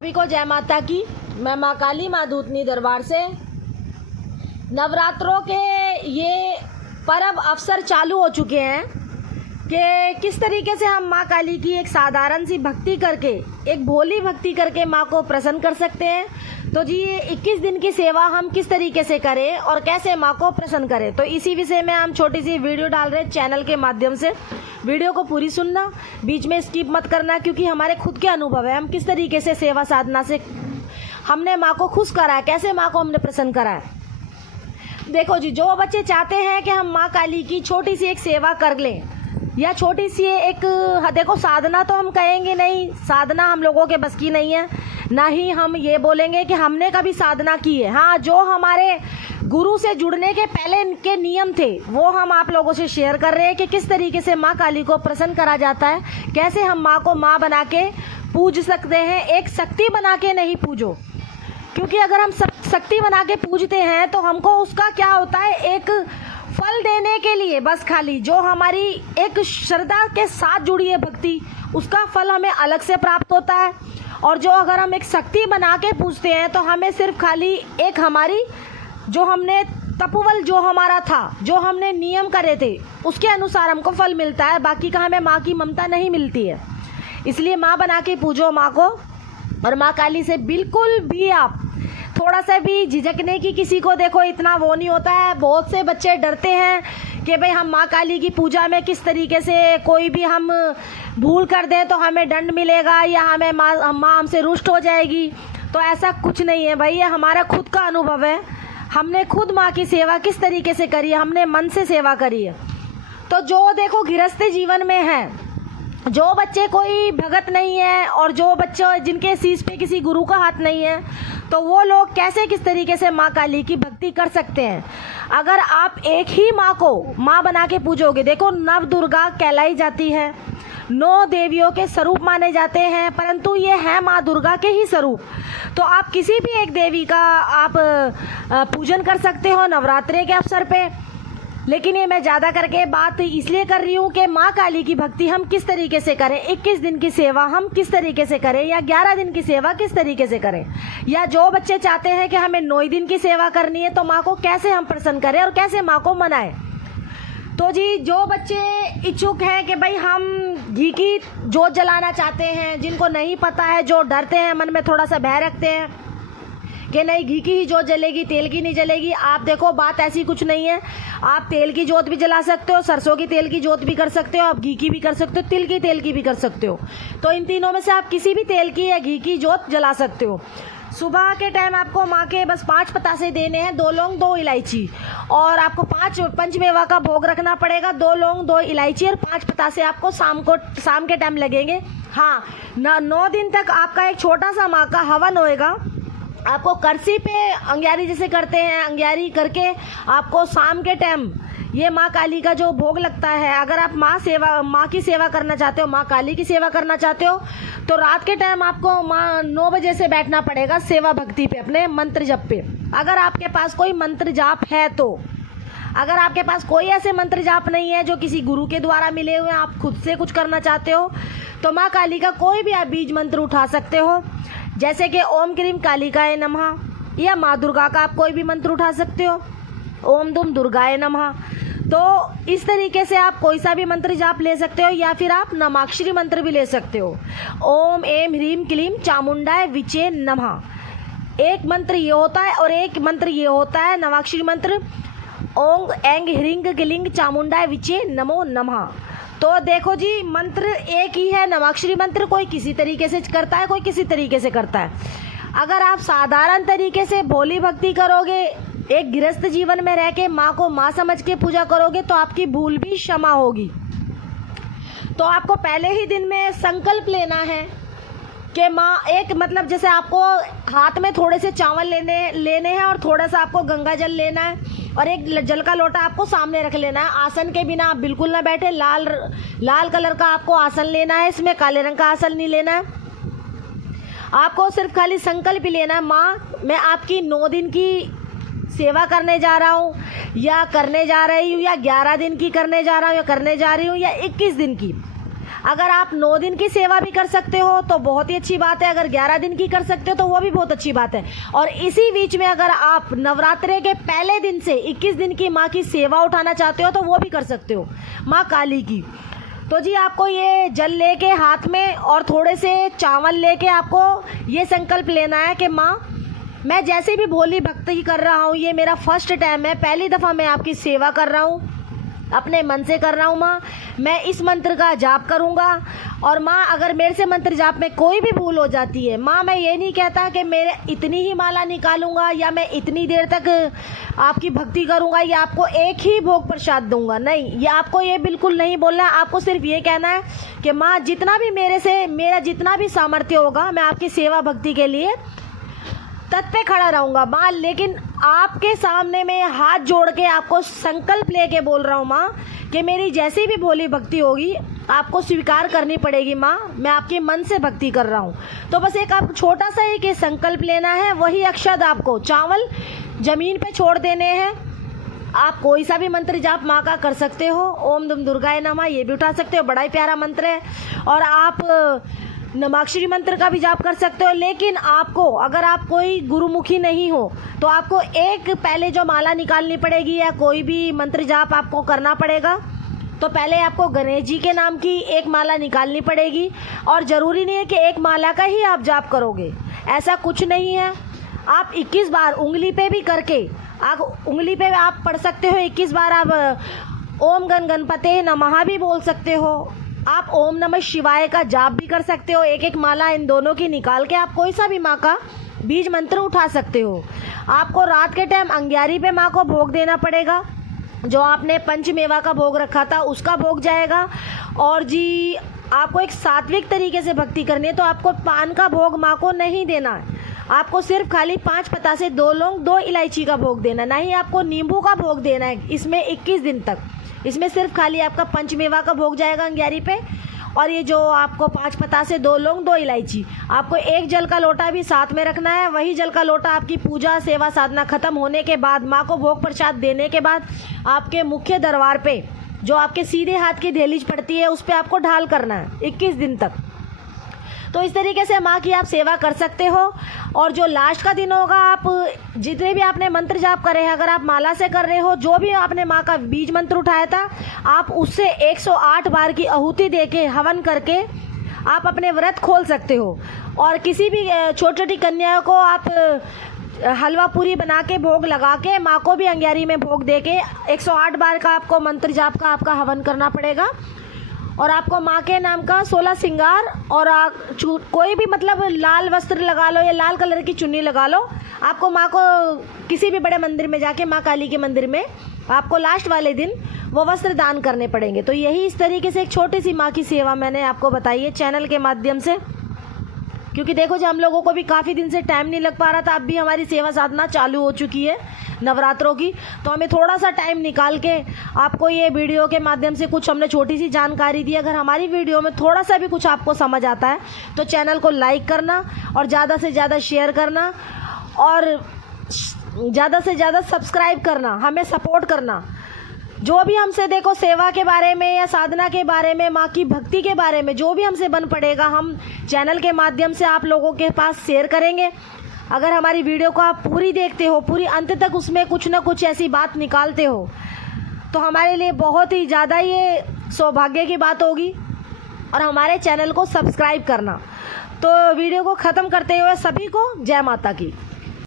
सभी को जय माता की। मैं माँ काली माँ दूतनी दरबार से नवरात्रों के ये पर्व अवसर चालू हो चुके हैं कि किस तरीके से हम माँ काली की एक साधारण सी भक्ति करके, एक भोली भक्ति करके माँ को प्रसन्न कर सकते हैं। तो जी ये 21 दिन की सेवा हम किस तरीके से करें और कैसे माँ को प्रसन्न करें, तो इसी विषय में हम छोटी सी वीडियो डाल रहे हैं चैनल के माध्यम से। वीडियो को पूरी सुनना, बीच में स्किप मत करना, क्योंकि हमारे खुद के अनुभव है हम किस तरीके से सेवा साधना से हमने माँ को खुश करा है, कैसे माँ को हमने प्रसन्न करा है। देखो जी, जो बच्चे चाहते हैं कि हम माँ काली की छोटी सी एक सेवा कर लें या छोटी सी एक, देखो साधना तो हम कहेंगे नहीं, साधना हम लोगों के बस की नहीं है, ना ही हम ये बोलेंगे कि हमने कभी साधना की है। हाँ, जो हमारे गुरु से जुड़ने के पहले के नियम थे वो हम आप लोगों से शेयर कर रहे हैं कि किस तरीके से माँ काली को प्रसन्न करा जाता है, कैसे हम माँ को माँ बना के पूज सकते हैं। एक शक्ति बना के नहीं पूजो, क्योंकि अगर हम शक्ति बना के पूजते हैं तो हमको उसका क्या होता है, एक फल देने के लिए बस खाली जो हमारी एक श्रद्धा के साथ जुड़ी है भक्ति, उसका फल हमें अलग से प्राप्त होता है। और जो अगर हम एक शक्ति बना के पूजते हैं तो हमें सिर्फ खाली एक हमारी जो हमने तपोबल जो हमारा था, जो हमने नियम करे थे, उसके अनुसार हमको फल मिलता है, बाकी का हमें माँ की ममता नहीं मिलती है। इसलिए माँ बना के पूजो माँ को। और माँ काली से बिल्कुल भी आप थोड़ा सा भी झिझकने की किसी को देखो इतना वो नहीं होता है। बहुत से बच्चे डरते हैं कि भाई हम माँ काली की पूजा में किस तरीके से कोई भी हम भूल कर दें तो हमें दंड मिलेगा या हमें माँ हमसे रुष्ट हो जाएगी। तो ऐसा कुछ नहीं है भाई, ये हमारा खुद का अनुभव है। हमने खुद माँ की सेवा किस तरीके से करी है, हमने मन से सेवा करी है। तो जो देखो गृहस्थी जीवन में है, जो बच्चे कोई भगत नहीं है और जो बच्चे जिनके शीश पे किसी गुरु का हाथ नहीं है, तो वो लोग कैसे किस तरीके से माँ काली की भक्ति कर सकते हैं। अगर आप एक ही माँ को माँ बना के पूजोगे, देखो नव दुर्गा कहलाई जाती है, 9 देवियों के स्वरूप माने जाते हैं, परंतु ये है माँ दुर्गा के ही स्वरूप। तो आप किसी भी एक देवी का आप पूजन कर सकते हो नवरात्रे के अवसर पे। लेकिन ये मैं ज़्यादा करके बात इसलिए कर रही हूँ कि माँ काली की भक्ति हम किस तरीके से करें, 21 दिन की सेवा हम किस तरीके से करें या 11 दिन की सेवा किस तरीके से करें, या जो बच्चे चाहते हैं कि हमें 9 दिन की सेवा करनी है तो माँ को कैसे हम प्रसन्न करें और कैसे माँ को मनाएं। तो जी जो बच्चे इच्छुक हैं कि भाई हम घी की जोत जलाना चाहते हैं, जिनको नहीं पता है, जो डरते हैं, मन में थोड़ा सा भय रखते हैं कि नहीं घी की ही जोत जलेगी, तेल की नहीं जलेगी, आप देखो बात ऐसी कुछ नहीं है। आप तेल की जोत भी जला सकते हो, सरसों की तेल की जोत भी कर सकते हो, आप घी की भी कर सकते हो, तिल की तेल की भी कर सकते हो। तो इन तीनों में से आप किसी भी तेल की या घी की जोत जला सकते हो। सुबह के टाइम आपको माँ के बस 5 पतासे देने हैं, 2 लौंग 2 इलायची, और आपको 5 पंचमेवा का भोग रखना पड़ेगा। 2 लौंग 2 इलायची और 5 पतासे आपको शाम के टाइम लगेंगे। हाँ, 9 दिन तक आपका एक छोटा सा माँ का हवन होएगा। आपको करसी पे अंग्यारी जैसे करते हैं, अंग्यारी करके आपको शाम के टाइम ये माँ काली का जो भोग लगता है, अगर आप माँ की सेवा करना चाहते हो, माँ काली की सेवा करना चाहते हो, तो रात के टाइम आपको 9 बजे से बैठना पड़ेगा सेवा भक्ति पे, अपने मंत्र जप पे। अगर आपके पास कोई मंत्र जाप है तो, अगर आपके पास कोई ऐसे मंत्र जाप नहीं है जो किसी गुरु के द्वारा मिले हुए हैं, आप खुद से कुछ करना चाहते हो, तो माँ काली का कोई भी आप बीज मंत्र उठा सकते हो, जैसे कि ओम क्रीम कालिकाय नमः, या माँ दुर्गा का आप कोई भी मंत्र उठा सकते हो, ओम दुम दुर्गाय नमः। तो इस तरीके से आप कोई सा भी मंत्र जाप ले सकते हो, या फिर आप नमाक्षरी मंत्र भी ले सकते हो, ओम एम ह्रीम क्लीम चामुंडाय विचे नमः। एक मंत्र ये होता है और एक मंत्र ये होता है नवाक्षरी मंत्र, ओंग एंग ह्रिंग क्लिंग चामुंडाय विचे नमो नमः। तो देखो जी, मंत्र एक ही है, नवाक्षरी मंत्र कोई किसी तरीके से करता है, कोई किसी तरीके से करता है। अगर आप साधारण तरीके से भोली भक्ति करोगे, एक गृहस्थ जीवन में रह के माँ को माँ समझ के पूजा करोगे, तो आपकी भूल भी क्षमा होगी। तो आपको पहले ही दिन में संकल्प लेना है कि माँ, एक मतलब जैसे आपको हाथ में थोड़े से चावल लेने हैं और थोड़ा सा आपको गंगा जल लेना है और एक जल का लोटा आपको सामने रख लेना है। आसन के बिना आप बिल्कुल ना बैठे, लाल कलर का आपको आसन लेना है, इसमें काले रंग का आसन नहीं लेना है। आपको सिर्फ खाली संकल्प ही लेना है, माँ मैं आपकी 9 दिन की सेवा करने जा रहा हूँ, या करने जा रही हूँ, या 11 दिन की करने जा रहा हूँ, या करने जा रही हूँ, या 21 दिन की। अगर आप 9 दिन की सेवा भी कर सकते हो तो बहुत ही अच्छी बात है, अगर 11 दिन की कर सकते हो तो वो भी बहुत अच्छी बात है। और इसी बीच में अगर आप नवरात्रे के पहले दिन से 21 दिन की माँ की सेवा उठाना चाहते हो तो वो भी कर सकते हो माँ काली की। तो जी आपको ये जल लेके हाथ में और थोड़े से चावल लेके आपको ये संकल्प लेना है कि माँ मैं जैसे भी भोली भक्ति कर रहा हूँ, ये मेरा फर्स्ट टाइम है, पहली दफ़ा मैं आपकी सेवा कर रहा हूँ, अपने मन से कर रहा हूँ माँ, मैं इस मंत्र का जाप करूँगा। और माँ अगर मेरे से मंत्र जाप में कोई भी भूल हो जाती है माँ, मैं ये नहीं कहता कि मेरे इतनी ही माला निकालूंगा या मैं इतनी देर तक आपकी भक्ति करूँगा या आपको एक ही भोग प्रसाद दूंगा, नहीं, ये आपको ये बिल्कुल नहीं बोलना है। आपको सिर्फ ये कहना है कि माँ जितना भी मेरा जितना भी सामर्थ्य होगा मैं आपकी सेवा भक्ति के लिए तत् पे खड़ा रहूँगा माँ। लेकिन आपके सामने मैं हाथ जोड़ के आपको संकल्प लेके बोल रहा हूँ माँ कि मेरी जैसी भी भोली भक्ति होगी आपको स्वीकार करनी पड़ेगी माँ, मैं आपके मन से भक्ति कर रहा हूँ। तो बस एक आप छोटा सा एक संकल्प लेना है, वही अक्षत आपको चावल जमीन पे छोड़ देने हैं। आप कोई सा भी मंत्र जाप माँ का कर सकते हो, ओम दुम दुर्गाय नमः ये भी उठा सकते हो, बड़ा ही प्यारा मंत्र है। और आप नमाक्षरी मंत्र का भी जाप कर सकते हो। लेकिन आपको अगर आप कोई गुरुमुखी नहीं हो तो आपको एक पहले जो माला निकालनी पड़ेगी या कोई भी मंत्र जाप आपको करना पड़ेगा, तो पहले आपको गणेश जी के नाम की एक माला निकालनी पड़ेगी। और ज़रूरी नहीं है कि एक माला का ही आप जाप करोगे, ऐसा कुछ नहीं है। आप 21 बार उंगली पे भी करके आप उंगली पे आप पढ़ सकते हो, 21 बार आप ओम गण गणपते नमः भी बोल सकते हो, आप ओम नमः शिवाय का जाप भी कर सकते हो। एक एक माला इन दोनों की निकाल के आप कोई सा भी माँ का बीज मंत्र उठा सकते हो। आपको रात के टाइम अंग्यारी पे माँ को भोग देना पड़ेगा, जो आपने पंचमेवा का भोग रखा था उसका भोग जाएगा। और जी आपको एक सात्विक तरीके से भक्ति करनी है तो आपको पान का भोग माँ को नहीं देना है, आपको सिर्फ खाली 5 पत्ता से 2 लौंग 2 इलायची का भोग देना, ना ही आपको नींबू का भोग देना है इसमें 21 दिन तक। इसमें सिर्फ खाली आपका पंचमेवा का भोग जाएगा अंग्यारी पे। और ये जो आपको 5 पत्ता से 2 लौंग 2 इलायची, आपको एक जल का लोटा भी साथ में रखना है। वही जल का लोटा आपकी पूजा सेवा साधना खत्म होने के बाद, माँ को भोग प्रसाद देने के बाद आपके मुख्य दरबार पे जो आपके सीधे हाथ की दहलीज पड़ती है उस पर आपको ढाल करना है 21 दिन तक। तो इस तरीके से माँ की आप सेवा कर सकते हो। और जो लास्ट का दिन होगा, आप जितने भी आपने मंत्र जाप करे हैं, अगर आप माला से कर रहे हो, जो भी आपने माँ का बीज मंत्र उठाया था, आप उससे 108 बार की आहुति देके हवन करके आप अपने व्रत खोल सकते हो। और किसी भी छोटी छोटी कन्याओं को आप हलवा पूरी बना के भोग लगा के माँ को भी अंग्यारी में भोग दे के 108 बार का आपको मंत्र जाप का आपका हवन करना पड़ेगा। और आपको माँ के नाम का 16 श्रृंगार और कोई भी मतलब लाल वस्त्र लगा लो या लाल कलर की चुन्नी लगा लो। आपको माँ को किसी भी बड़े मंदिर में जाके माँ काली के मंदिर में आपको लास्ट वाले दिन वो वस्त्र दान करने पड़ेंगे। तो यही इस तरीके से एक छोटी सी माँ की सेवा मैंने आपको बताई है चैनल के माध्यम से। क्योंकि देखो जी हम लोगों को भी काफ़ी दिन से टाइम नहीं लग पा रहा था, अब भी हमारी सेवा साधना चालू हो चुकी है नवरात्रों की, तो हमें थोड़ा सा टाइम निकाल के आपको ये वीडियो के माध्यम से कुछ हमने छोटी सी जानकारी दी। अगर हमारी वीडियो में थोड़ा सा भी कुछ आपको समझ आता है तो चैनल को लाइक करना और ज़्यादा से ज़्यादा शेयर करना और ज़्यादा से ज़्यादा सब्सक्राइब करना, हमें सपोर्ट करना। जो भी हमसे देखो सेवा के बारे में या साधना के बारे में, माँ की भक्ति के बारे में जो भी हमसे बन पड़ेगा, हम चैनल के माध्यम से आप लोगों के पास शेयर करेंगे। अगर हमारी वीडियो को आप पूरी देखते हो, पूरी अंत तक उसमें कुछ ना कुछ ऐसी बात निकालते हो, तो हमारे लिए बहुत ही ज़्यादा ये सौभाग्य की बात होगी। और हमारे चैनल को सब्सक्राइब करना। तो वीडियो को ख़त्म करते हुए सभी को जय माता की।